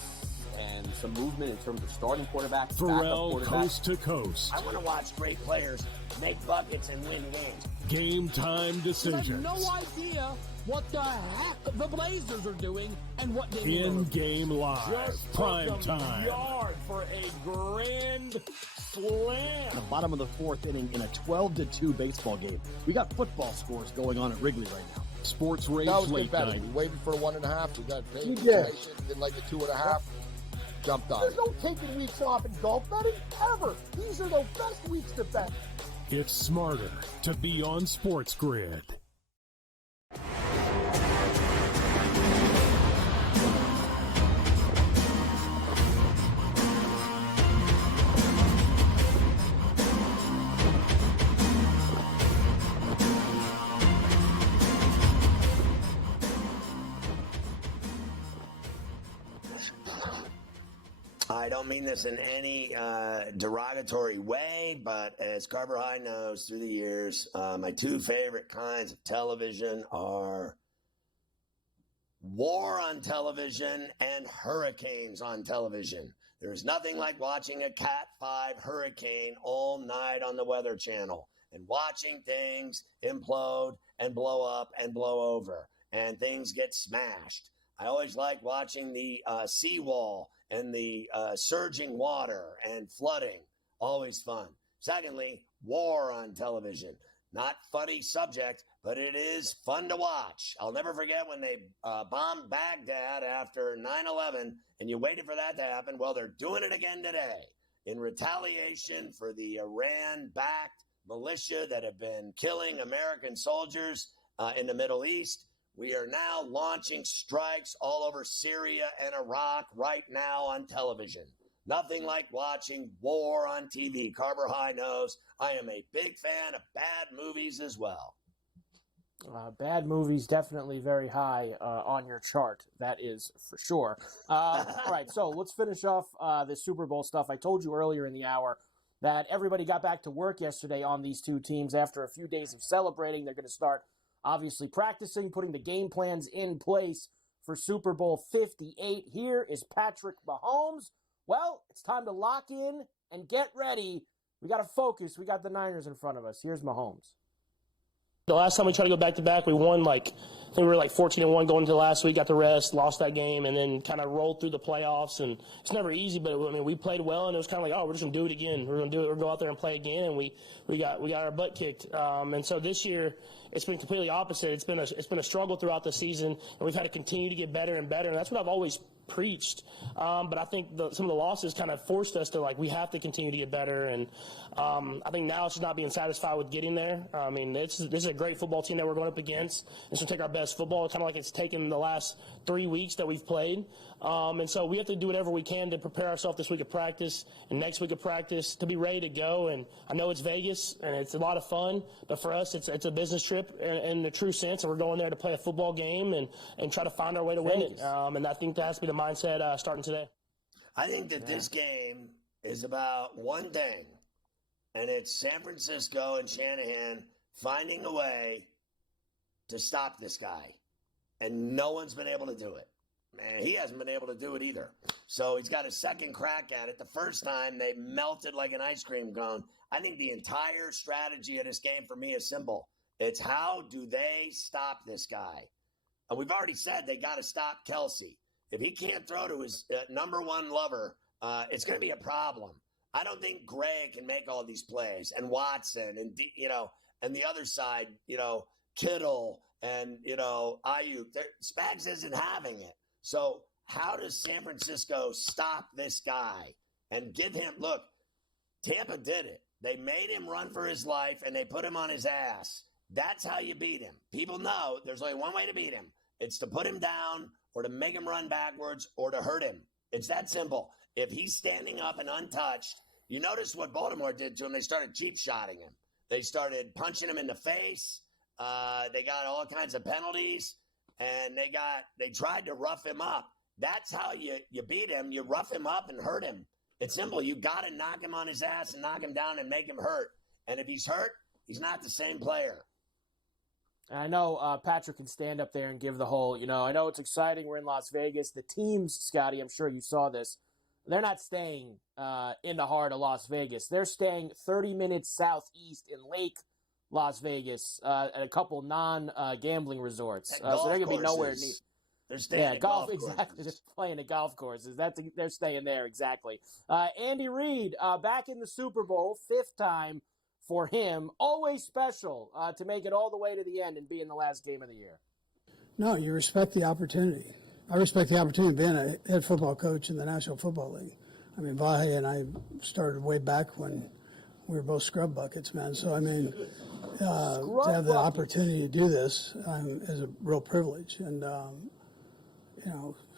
and some movement in terms of starting quarterbacks, Ferrall backup quarterbacks. Coast to Coast. I want to watch great players make buckets and win games. Game time I decisions. have no idea what the heck the Blazers are doing and what they In-game live. Just Prime took them time. yard for a grand slam. The bottom of the fourth inning in a 12-2 baseball game. We got football scores going on at Wrigley right now. Sports Rage That was Late good betting. Night. We waited for a 1.5. We got paid You did. information. Didn't like the 2.5. Jumped on There's it. no taking weeks off in golf betting ever. These are the best weeks to bet. It's smarter to be on SportsGrid. I don't mean this in any derogatory way, but as Carver High knows through the years, my two favorite kinds of television are war on television and hurricanes on television. There's nothing like watching a Cat 5 hurricane all night on the Weather Channel and watching things implode and blow up and blow over and things get smashed. I always like watching the seawall and the surging water and flooding. Always fun. Secondly, war on television. Not funny subject, but it is fun to watch. I'll never forget when they bombed Baghdad after 9/11, and you waited for that to happen. Well, they're doing it again today in retaliation for the Iran-backed militia that have been killing American soldiers in the Middle East. We are now launching strikes all over Syria and Iraq right now on television. Nothing like watching war on TV. Carver High knows I am a big fan of bad movies as well. Bad movies definitely very high on your chart. That is for sure. All right, so let's finish off the Super Bowl stuff. I told you earlier in the hour that everybody got back to work yesterday on these two teams after a few days of celebrating. They're going to start obviously practicing, putting the game plans in place for Super Bowl 58. Here is Patrick Mahomes. Well, it's time to lock in and get ready. We got to focus. We got the Niners in front of us. Here's Mahomes. The last time we tried to go back-to-back, we won I think we were 14-1 going into last week, got the rest, lost that game, and then kind of rolled through the playoffs. And it's never easy, but we played well, and it was kind of we're just going to do it again. We're going to do it. We're going to go out there and play again, and we got our butt kicked. And so this year, it's been completely opposite. It's been a struggle throughout the season, and we've had to continue to get better and better, and that's what I've always preached. But I think some of the losses kind of forced us to we have to continue to get better. And I think now it's just not being satisfied with getting there. This is a great football team that we're going up against. It's going to take our best football, kind of like it's taken the last 3 weeks that we've played. And so we have to do whatever we can to prepare ourselves this week of practice and next week of practice to be ready to go. And I know it's Vegas and it's a lot of fun, but for us, it's a business trip in the true sense. And we're going there to play a football game and try to find our way to win it. And I think that has to be the mindset starting today. I think that this game is about one thing, and it's San Francisco and Shanahan finding a way to stop this guy. And no one's been able to do it. Man, he hasn't been able to do it either. So he's got a second crack at it. The first time they melted like an ice cream cone. I think the entire strategy of this game for me is simple. It's how do they stop this guy? And we've already said they got to stop Kelsey. If he can't throw to his number one lover, it's going to be a problem. I don't think Gray can make all these plays, and Watson, and and the other side, Kittle and Ayuk. Spags isn't having it. So how does San Francisco stop this guy and give him? Look, Tampa did it. They made him run for his life, and they put him on his ass. That's how you beat him. People know there's only one way to beat him. It's to put him down or to make him run backwards or to hurt him. It's that simple. If he's standing up and untouched, you notice what Baltimore did to him. They started cheap-shotting him. They started punching him in the face. They got all kinds of penalties, and they tried to rough him up. That's how you beat him. You rough him up and hurt him. It's simple. You got to knock him on his ass and knock him down and make him hurt. And if he's hurt, he's not the same player. I know Patrick can stand up there and give the whole, I know it's exciting. We're in Las Vegas. The teams, Scotty, I'm sure you saw this, they're not staying in the heart of Las Vegas. They're staying 30 minutes southeast in Lake Las Vegas at a couple non-gambling resorts. So they're going to be nowhere near. They're staying at golf courses. Exactly, just playing at golf courses. They're staying there, exactly. Andy Reid, back in the Super Bowl, 5th time for him. Always special to make it all the way to the end and be in the last game of the year. No, you respect the opportunity. I respect the opportunity of being a head football coach in the National Football League. Vahe and I started way back when we were both scrub buckets, man. So, to have the opportunity to do this is a real privilege. And,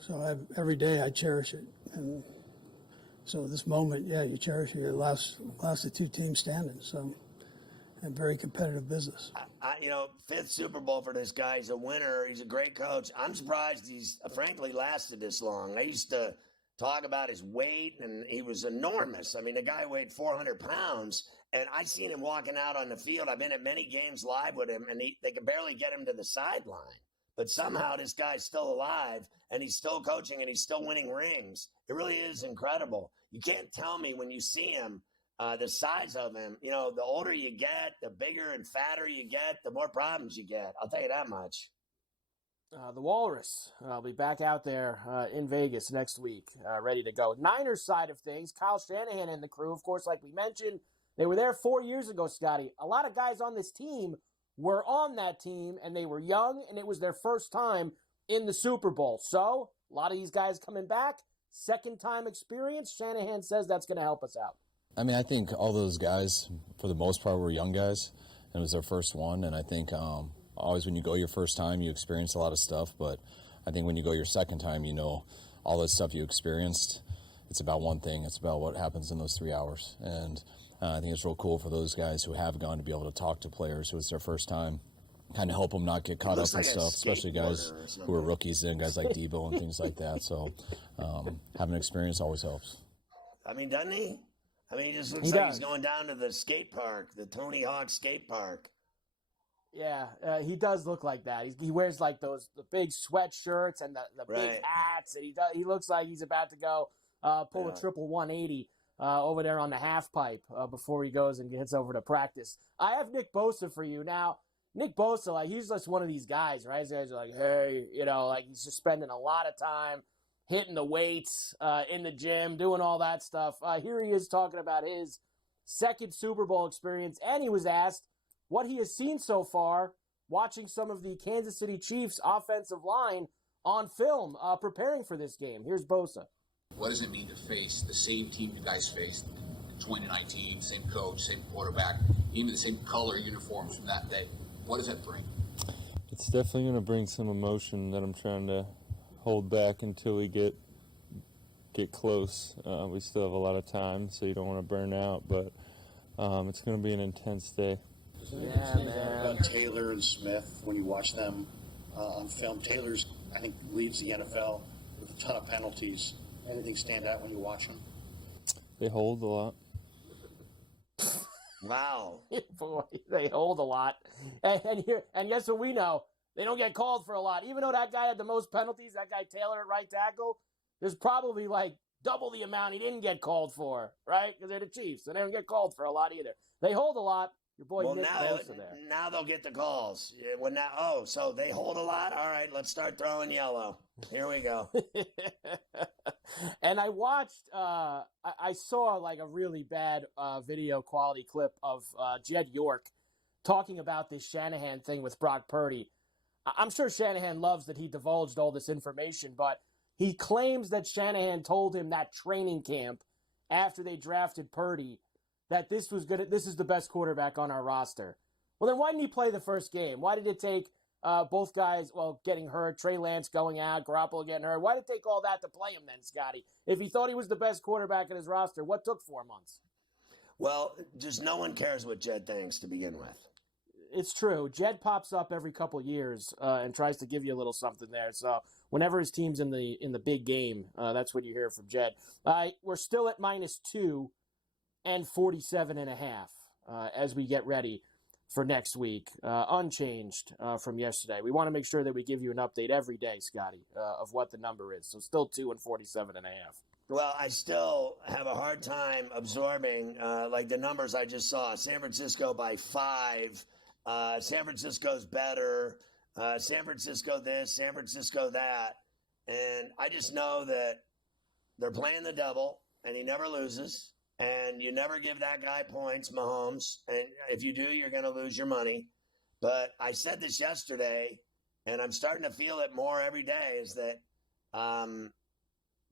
so every day I cherish it. And so this moment, you cherish it. It lasts the two teams standing. So, a very competitive business. 5th Super Bowl for this guy. He's a winner. He's a great coach. I'm surprised he's frankly lasted this long. I used to talk about his weight, and he was enormous. I mean, the guy weighed 400 pounds, and I seen him walking out on the field. I've been at many games live with him, and they could barely get him to the sideline. But somehow this guy's still alive, and he's still coaching, and he's still winning rings. It really is incredible. You can't tell me when you see him, the size of him. You know, the older you get, the bigger and fatter you get, the more problems you get. I'll tell you that much. The Walrus will be back out there in Vegas next week, ready to go. Niners side of things, Kyle Shanahan and the crew, of course, like we mentioned, they were there 4 years ago, Scotty. A lot of guys on this team were on that team, and they were young, and it was their first time in the Super Bowl. So, a lot of these guys coming back, second-time experience. Shanahan says that's going to help us out. I mean, I think all those guys, for the most part, were young guys, and it was their first one, and I think always when you go your first time, you experience a lot of stuff, but I think when you go your second time, you know all that stuff you experienced, it's about one thing. It's about what happens in those 3 hours, and I think it's real cool for those guys who have gone to be able to talk to players who it's their first time, kind of help them not get caught up in stuff, especially guys who are rookies and guys like Debo and things like that. So having experience always helps. I mean, doesn't he? I mean, he just looks like he's going down to the skate park, the Tony Hawk skate park. Yeah, he does look like that. He wears like the big sweatshirts and the big hats, and he looks like he's about to go pull a triple 180 over there on the half pipe before he goes and gets over to practice. I have Nick Bosa for you now. Nick Bosa, like, he's just one of these guys, right? These guys are like, hey, you know, like he's just spending a lot of time hitting the weights in the gym, doing all that stuff. Here he is talking about his second Super Bowl experience, and he was asked what he has seen so far watching some of the Kansas City Chiefs offensive line on film preparing for this game. Here's Bosa. What does it mean to face the same team you guys faced in 2019, same coach, same quarterback, even the same color uniforms from that day? What does that bring? It's definitely going to bring some emotion that I'm trying to hold back until we get close. We still have a lot of time, so you don't want to burn out, but it's going to be an intense day. Yeah, man. About Taylor and Smith, when you watch them on film, Taylor's, I think, leads the NFL with a ton of penalties. Anything stand out when you watch them? They hold a lot. Wow. Boy, they hold a lot. And guess what we know? They don't get called for a lot. Even though that guy had the most penalties, that guy Taylor at right tackle, there's probably like double the amount he didn't get called for, right? Because they're the Chiefs, and they don't get called for a lot either. They hold a lot. Your boy Nick Bosa there. Now they'll get the calls. So they hold a lot? All right, let's start throwing yellow. Here we go. And I watched, I saw like a really bad video quality clip of Jed York talking about this Shanahan thing with Brock Purdy. I'm sure Shanahan loves that he divulged all this information, but he claims that Shanahan told him that training camp after they drafted Purdy that this is the best quarterback on our roster. Well, then why didn't he play the first game? Why did it take both guys, getting hurt, Trey Lance going out, Garoppolo getting hurt? Why did it take all that to play him then, Scotty? If he thought he was the best quarterback in his roster, what took 4 months? Well, just no one cares what Jed thinks to begin with. It's true. Jed pops up every couple years and tries to give you a little something there. So whenever his team's in the big game, that's what you hear from Jed. We're still at -2 and 47.5 as we get ready for next week, unchanged from yesterday. We want to make sure that we give you an update every day, Scotty, of what the number is. So still 2 and 47.5. Well, I still have a hard time absorbing like the numbers I just saw. San Francisco by 5. San Francisco's better. San Francisco this, San Francisco that. And I just know that they're playing the devil, and he never loses. And you never give that guy points, Mahomes. And if you do, you're going to lose your money. But I said this yesterday, and I'm starting to feel it more every day, is that,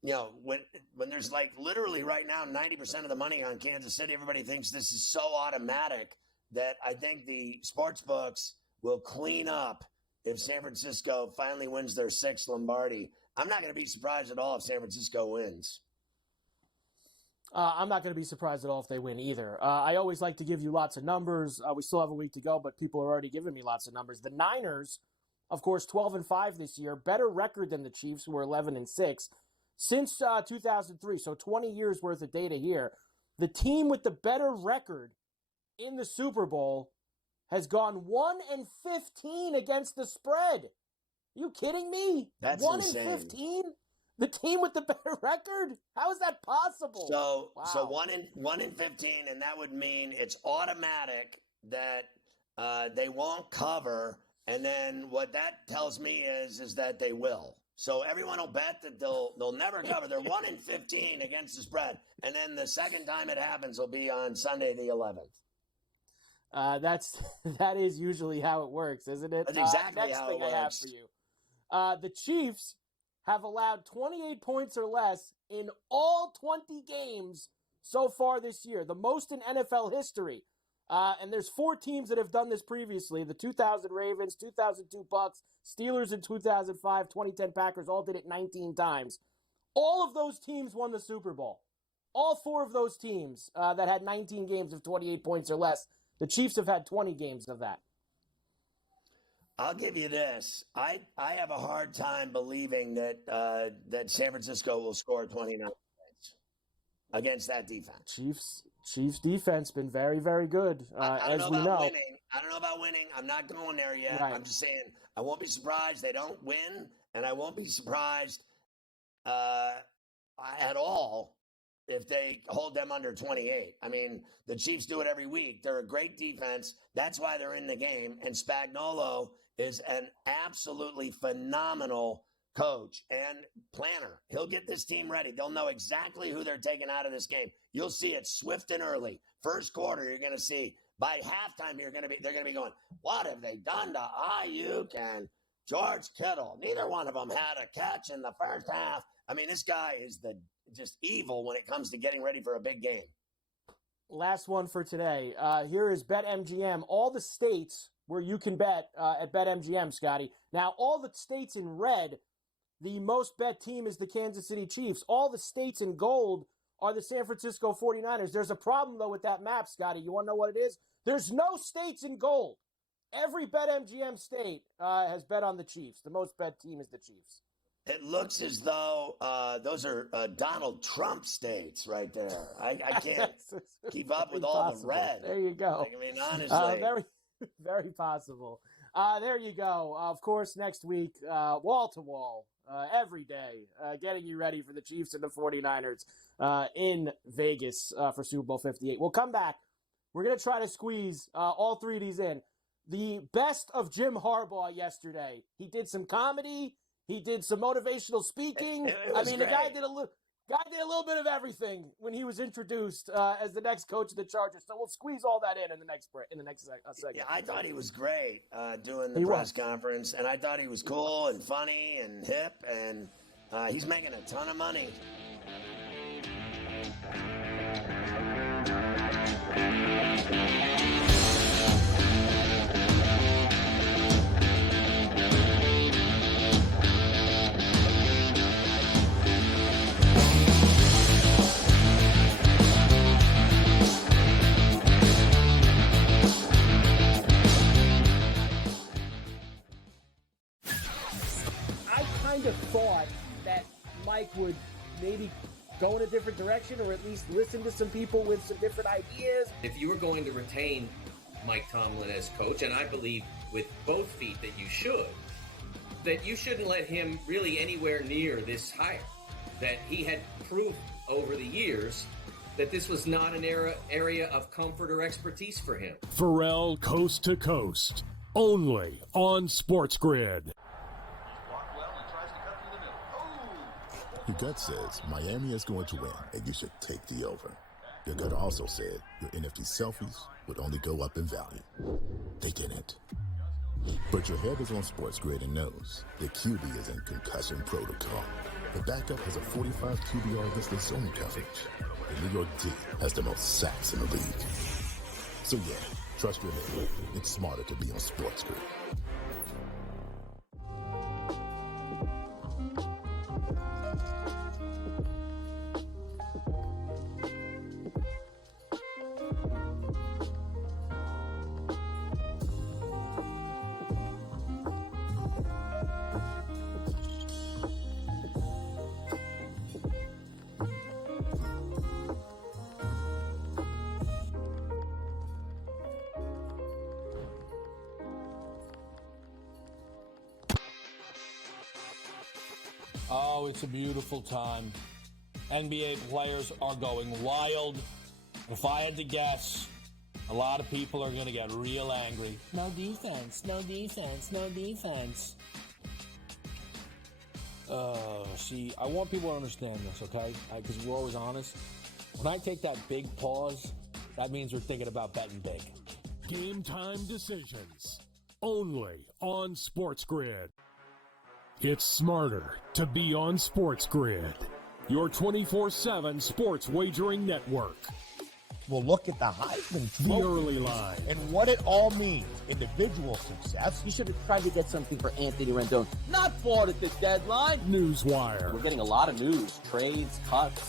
when there's like literally right now 90% of the money on Kansas City, everybody thinks this is so automatic that I think the sports books will clean up if San Francisco finally wins their 6th Lombardi. I'm not going to be surprised at all if San Francisco wins. I'm not going to be surprised at all if they win either. I always like to give you lots of numbers. We still have a week to go, but people are already giving me lots of numbers. The Niners, of course, 12-5 this year, better record than the Chiefs, who are 11-6. Since 2003, so 20 years worth of data here, the team with the better record in the Super Bowl has gone 1-15 against the spread. Are you kidding me? That's 1-15? The team with the better record? How is that possible? So 1-15, and that would mean it's automatic that they won't cover. And then what that tells me is that they will. So everyone will bet that they'll never cover. They're 1-15 against the spread, and then the second time it happens will be on Sunday the 11th. That is usually how it works, isn't it? That's exactly next how thing it I have works. for you. The Chiefs have allowed 28 points or less in all 20 games so far this year, the most in NFL history. And there's 4 teams that have done this previously. The 2000 Ravens, 2002 Bucks, Steelers in 2005, 2010 Packers all did it 19 times. All of those teams won the Super Bowl. All 4 of those teams that had 19 games of 28 points or less. The Chiefs have had 20 games of that. I'll give you this. I have a hard time believing that San Francisco will score 29 points against that defense. Chiefs defense been very, very good, as we know. Winning. I don't know about winning. I'm not going there yet. Right. I'm just saying I won't be surprised they don't win, and I won't be surprised at all if they hold them under 28. I mean, the Chiefs do it every week. They're a great defense. That's why they're in the game. And Spagnuolo is an absolutely phenomenal coach and planner. He'll get this team ready. They'll know exactly who they're taking out of this game. You'll see it swift and early. First quarter, you're going to see. By halftime, they're going to be going, what have they done to Ayuk and George Kittle? Neither one of them had a catch in the first half. I mean, this guy is just evil when it comes to getting ready for a big game. Last one for today. Here is BetMGM. All the states where you can bet at BetMGM, Scotty. Now, all the states in red, the most bet team is the Kansas City Chiefs. All the states in gold are the San Francisco 49ers. There's a problem, though, with that map, Scotty. You want to know what it is? There's no states in gold. Every BetMGM state has bet on the Chiefs. The most bet team is the Chiefs. It looks as though those are Donald Trump states right there. I can't keep up with all the red. There you go. I mean, honestly. Very, very possible. There you go. Of course, next week, wall to wall, every day, getting you ready for the Chiefs and the 49ers in Vegas for Super Bowl 58. We'll come back. We're going to try to squeeze all 3 of these in. The best of Jim Harbaugh yesterday. He did some comedy. He did some motivational speaking. I mean, the guy did a little bit of everything when he was introduced as the next coach of the Chargers. So we'll squeeze all that in the next segment. Yeah, I thought he was great doing the press conference, and I thought he was cool and funny and hip, and he's making a ton of money. Thought that Mike would maybe go in a different direction or at least listen to some people with some different ideas. If you were going to retain Mike Tomlin as coach, and I believe with both feet that you shouldn't let him really anywhere near this hire. That he had proof over the years that this was not an area of comfort or expertise for him. Ferrall Coast to Coast, only on SportsGrid. Your gut says Miami is going to win, and you should take the over. Your gut also said your NFT selfies would only go up in value. They didn't. But your head is on SportsGrid and knows the QB is in concussion protocol. The backup has a 45 QBR listed zone coverage. The New York D has the most sacks in the league. So yeah, trust your head. It's smarter to be on SportsGrid. Oh, it's a beautiful time. NBA players are going wild. If I had to guess, a lot of people are going to get real angry. No defense, no defense, no defense. See, I want people to understand this, okay? Because we're always honest. When I take that big pause, that means we're thinking about betting big. Game time decisions. Only on SportsGrid. It's smarter to be on SportsGrid. Your 24/7 sports wagering network. We'll look at the Heisman The Trophy early line. and what it all means. Individual success. You should have tried to get something for Anthony Rendon. Not bought at the deadline. Newswire. We're getting a lot of news, trades, cuts,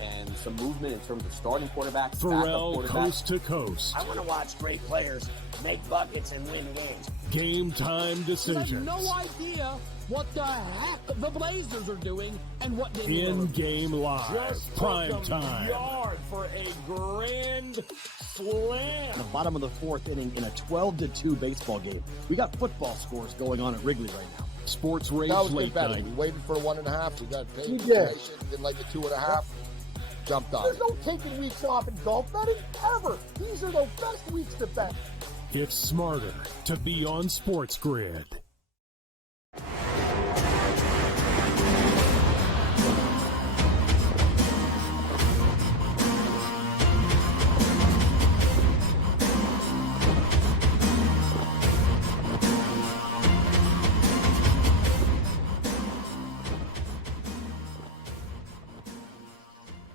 and some movement in terms of starting quarterbacks, Pharrell backup quarterbacks. coast to coast. I want to watch great players make buckets and win games. Game time You decisions. have no idea what the heck the Blazers are doing and what they In-game live. Just Prime took 'em time. yard for a grand slam. The bottom of the fourth inning in a 12-2 baseball game. We got football scores going on at Wrigley right now. Sports Rage That was good Late betting. Night. We waited for 1.5. We got paid We did. information. Didn't like the 2.5. Jumped on There's it. no taking weeks off in golf betting ever. These are the best weeks to bet. It's smarter to be on SportsGrid.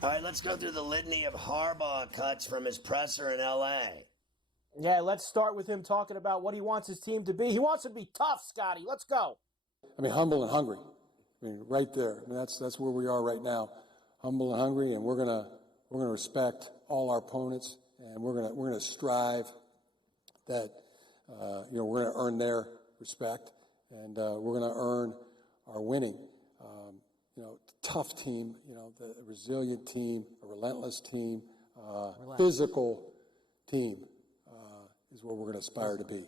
All right, let's go through the litany of Harbaugh cuts from his presser in L.A. Yeah, let's start with him talking about what he wants his team to be. He wants to be tough, Scotty. Let's go. I mean, humble and hungry. I mean, right there. I mean, that's where we are right now. Humble and hungry, and we're gonna respect all our opponents, and we're gonna strive that we're gonna earn their respect, and we're gonna earn our winning. Tough team, the resilient team, a relentless team, physical team is what we're going to aspire to be.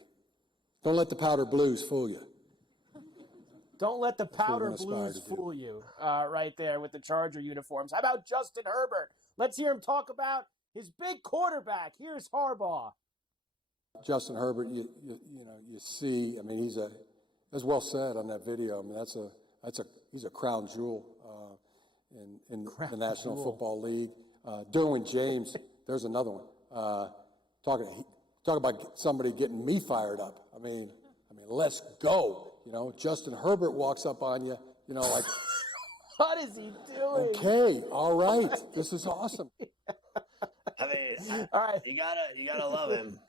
Don't let the powder blues fool you. Don't let the what we're powder gonna aspire blues to do. fool you right there with the Charger uniforms. How about Justin Herbert? Let's hear him talk about his big quarterback. Here's Harbaugh. Justin Herbert, you see. I mean, he's as well said on that video. I mean, he's a crown jewel in the National Football League. Derwin James, there's another one. Talk about somebody getting me fired up. I mean, let's go. Justin Herbert walks up on you. Like, What is he doing? okay, all right, this is awesome. I mean, All right. you gotta love him.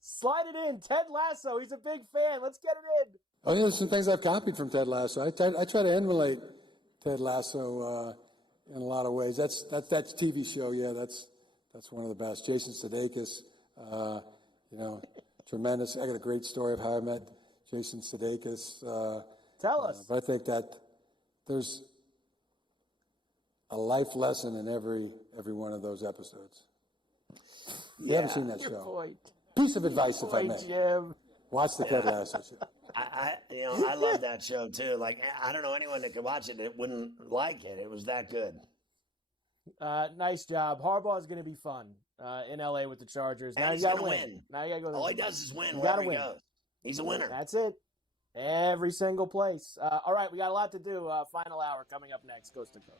Slide it in. Ted Lasso. He's a big fan. Let's get it in. Oh, yeah, there's some things I've copied from Ted Lasso. I try to emulate Ted Lasso in a lot of ways. That's TV show. Yeah, that's one of the best. Jason Sudeikis, tremendous. I got a great story of how I met Jason Sudeikis. Tell us. But I think that there's a life lesson in every one of those episodes. You haven't seen that Your show. point. Piece of advice, if I Point, may. Jim. Watch the Ted Lasso show. I love that show too. Like, I don't know anyone that could watch it that wouldn't like it. It was that good. Nice job. Harbaugh is going to be fun in LA with the Chargers. And Now he's you got to gonna win. win. Now you got to go. All he does is win You wherever gotta he win. goes. He's a winner. That's it. Every single place. All right, we got a lot to do. Final hour coming up next. Coast to Coast.